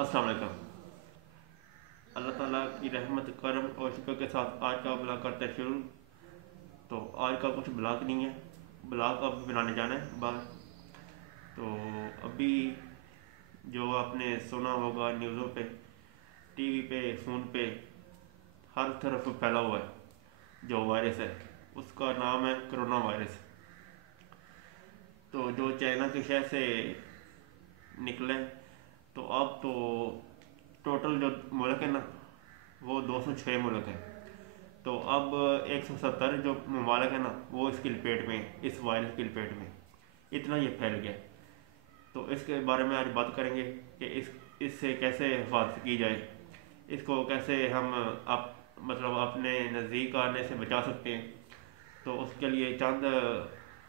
अस्सलाम वालेकुम। अल्लाह ताला की रहमत करम और शुक्र के साथ आज का ब्लॉग करते हैं शुरू। तो आज का कुछ ब्लॉग नहीं है, ब्लॉग अब बनाने जाना है बाहर। तो अभी जो आपने सुना होगा न्यूज़ों पे, टीवी पे, फ़ोन पे, हर तरफ फैला हुआ है जो वायरस है, उसका नाम है कोरोना वायरस। तो जो चाइना के शहर से निकले, तो अब तो टोटल जो मुल्क है ना, वो 206 मुल्क है। तो अब 170 जो ममालिक है ना, वो इसकी लपेट में, इस वायरस की लपेट में, इतना ये फैल गया। तो इसके बारे में आज बात करेंगे कि इससे कैसे हिफाजत की जाए, इसको कैसे हम आप मतलब अपने नज़दीक आने से बचा सकते हैं। तो उसके लिए चंद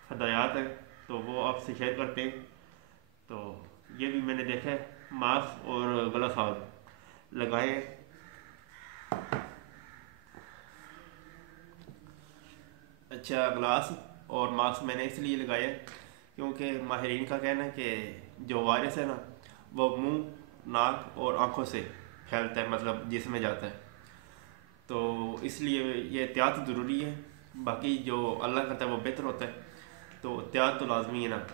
हदायत हैं, तो वो आपसे शेयर करते हैं। तो ये भी मैंने देखा है, मास्क और गलत हाथ लगाए। अच्छा, ग्लास और मास्क मैंने इसलिए लगाया क्योंकि माहिरीन का कहना है कि जो वायरस है ना, वो मुंह, नाक और आंखों से फैलता है, मतलब जिसम में जाता है। तो इसलिए ये एहतियात ज़रूरी है। बाकी जो अल्लाह करता है वो बेहतर होता है, तो एहतियात तो लाजमी है ना।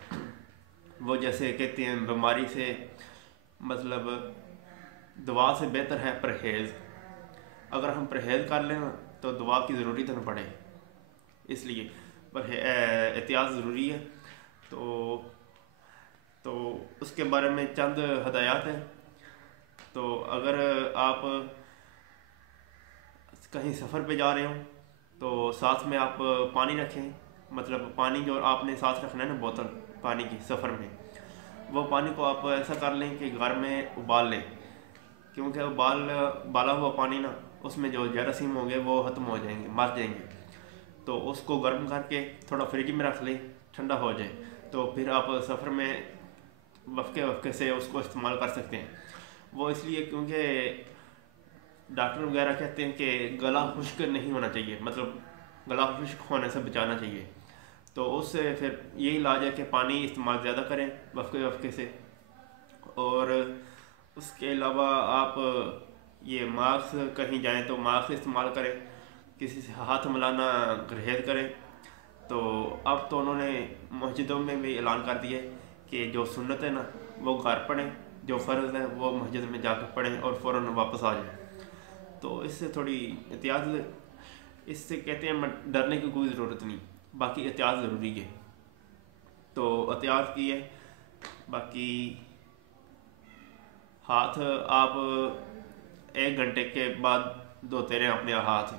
वो जैसे कहते हैं बीमारी से मतलब दवा से बेहतर है परहेज़। अगर हम परहेज़ कर लें ना, तो दवा की ज़रूरत न पड़े, इसलिए पर एहतियात ज़रूरी है। तो तो उसके बारे में चंद हदायत हैं। तो अगर आप कहीं सफ़र पे जा रहे हो, तो साथ में आप पानी रखें। मतलब पानी जो आपने साथ रखना है ना, बोतल पानी की सफ़र में, वो पानी को आप ऐसा कर लें कि घर में उबाल लें। क्योंकि उबाला हुआ पानी ना, उसमें जो जरासीम होंगे वो ख़त्म हो जाएंगे, मर जाएंगे। तो उसको गर्म करके थोड़ा फ्रिज में रख लें, ठंडा हो जाए, तो फिर आप सफ़र में वक्फे वक्फे से उसको इस्तेमाल कर सकते हैं। वो इसलिए क्योंकि डॉक्टर वगैरह कहते हैं कि गला खुश्क नहीं होना चाहिए, मतलब गला खुश्क होने से बचाना चाहिए। तो उससे फिर यही इलाज है कि पानी इस्तेमाल ज़्यादा करें वक्फे वक्फे से। और उसके अलावा आप ये मास्क, कहीं जाएं तो मास्क इस्तेमाल करें, किसी से हाथ मिलाना गुरेज करें। तो अब तो उन्होंने मस्जिदों में भी ऐलान कर दिया कि जो सुन्नत है ना, वो घर पढ़ें, जो फ़र्ज़ है वो मस्जिद में जाकर पढ़ें और फ़ौरन वापस आ जाएं। तो इससे थोड़ी एहतियात, इससे कहते हैं डरने की कोई ज़रूरत नहीं, बाकी एहतियात ज़रूरी है। तो एहतियात की है। बाकी हाथ आप 1 घंटे के बाद धोते रहें अपने हाथ।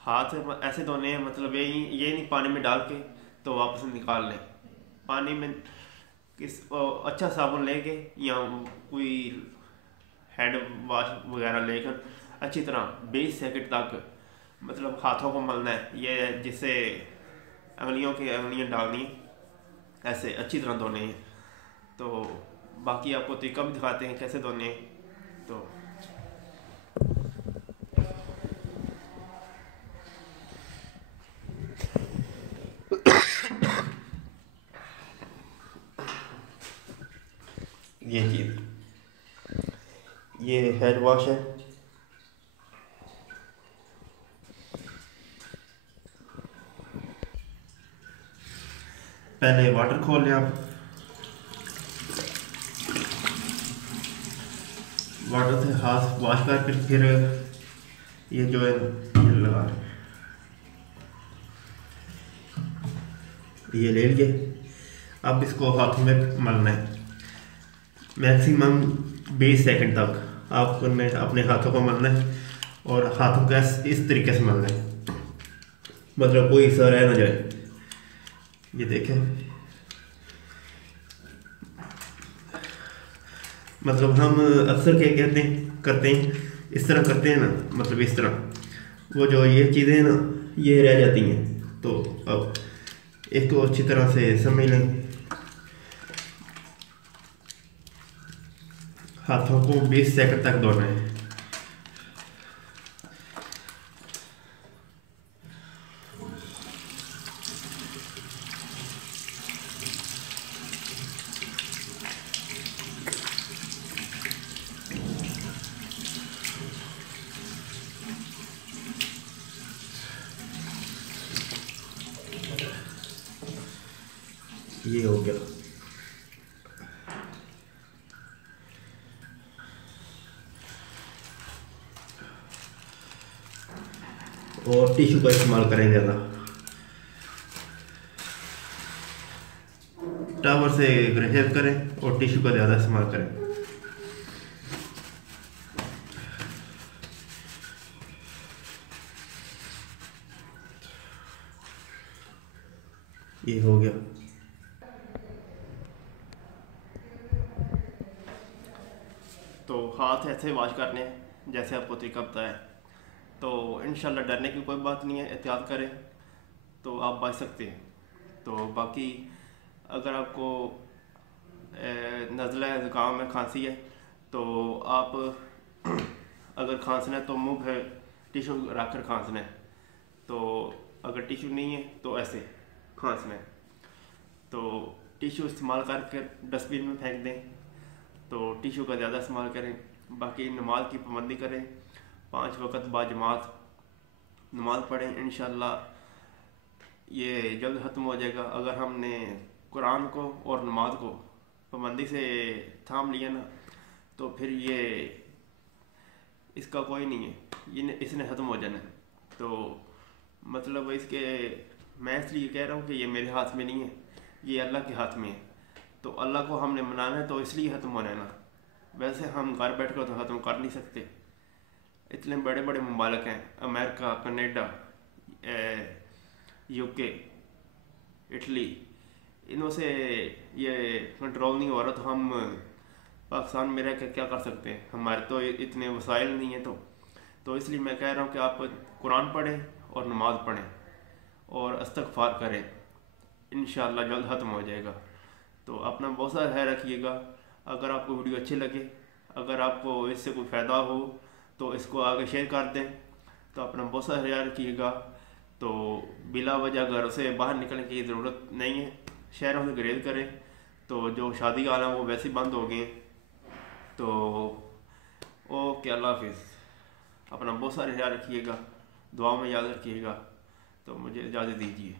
हाथ ऐसे धोने हैं, मतलब ये नहीं पानी में डाल के तो वापस निकाल लें। पानी में अच्छा साबुन लेके या कोई हैंड वाश वगैरह लेकर अच्छी तरह 20 सेकंड तक मतलब हाथों को मलना है, ये जिससे अंगलियां डालनी है, ऐसे अच्छी तरह धोने हैं। तो बाकी आपको तरीका भी दिखाते हैं कैसे धोने हैं। तो ये चीज़, ये हेड वॉश है। पहले वाटर खोल लें आप, वाटर से हाथ वॉश करके फिर ये जो है ये लगा, ये ले लिए। अब इसको हाथ में मलना है मैक्सिमम 20 सेकंड तक। आपको अपने हाथों को मलना है और हाथों को इस तरीके से मलना है, मतलब कोई हिस्सा रह ना जाए। ये देखें, मतलब हम अक्सर क्या कहते हैं करते हैं, इस तरह करते हैं ना, मतलब इस तरह वो जो ये चीज़ें ना ये रह जाती हैं। तो अब इसको अच्छी तरह से समझ लें। हाथों को 20 सेकंड तक धोना है। ये हो गया। और टिश्यू का इस्तेमाल करें ज़्यादा, टावर से ग्रहेज करें और टिश्यू का ज़्यादा इस्तेमाल करें। ये हो गया। तो हाथ ऐसे वॉश करने हैं जैसे आपको तरीका बताया, तो इंशाल्लाह डरने की कोई बात नहीं है, एहतियात करें तो आप बच सकते हैं। तो बाकी अगर आपको नज़ला है, ज़ुकाम है, खांसी है, तो आप अगर खांसना है तो मुंह पे टिश्यू रख कर खांसना है, तो अगर टिश्यू नहीं है तो ऐसे खांसना है। तो टिश्यू इस्तेमाल करके डस्टबिन में फेंक दें, तो टिश्यू का ज़्यादा इस्तेमाल करें। बाकी नमाज की पाबंदी करें, 5 वक्त बाजमात नमाज पढ़ें, इंशाल्लाह ये जल्द ख़त्म हो जाएगा। अगर हमने कुरान को और नमाज को पाबंदी से थाम लिया ना, तो फिर ये इसका कोई नहीं है, ये इसने ख़त्म हो जाना है। तो मतलब इसके मैं इसलिए कह रहा हूँ कि ये मेरे हाथ में नहीं है, ये अल्लाह के हाथ में है। तो अल्लाह को हमने मनाना है, तो इसलिए ख़त्म होना है ना। वैसे हम घर बैठ कर तो ख़त्म कर नहीं सकते। इतने बड़े बड़े मुमालिक हैं, अमेरिका, कनाडा, यूके, इटली, इनों से ये कंट्रोल नहीं हो रहा, तो हम पाकिस्तान में रह कर क्या कर सकते हैं? हमारे तो इतने वसाइल नहीं हैं। तो इसलिए मैं कह रहा हूँ कि आप कुरान पढ़ें और नमाज़ पढ़ें और इस्तग़फ़ार करें, इंशाअल्लाह जल्द ख़त्म हो जाएगा। तो अपना बहुत सारा ख्याल रखिएगा। अगर आपको वीडियो अच्छी लगे, अगर आपको इससे कोई फ़ायदा हो, तो इसको आगे शेयर कर दें। तो अपना बहुत सारा ख्याल रखिएगा। तो बिला वजह घर से बाहर निकलने की ज़रूरत नहीं है, शहरों से गुरेज करें। तो जो शादी का आना वो वैसे ही बंद हो गए। तो ओके, अल्लाह हाफिज़। अपना बहुत सारा ख्याल रखिएगा, दुआ में याद रखिएगा। तो मुझे इजाज़त दीजिए।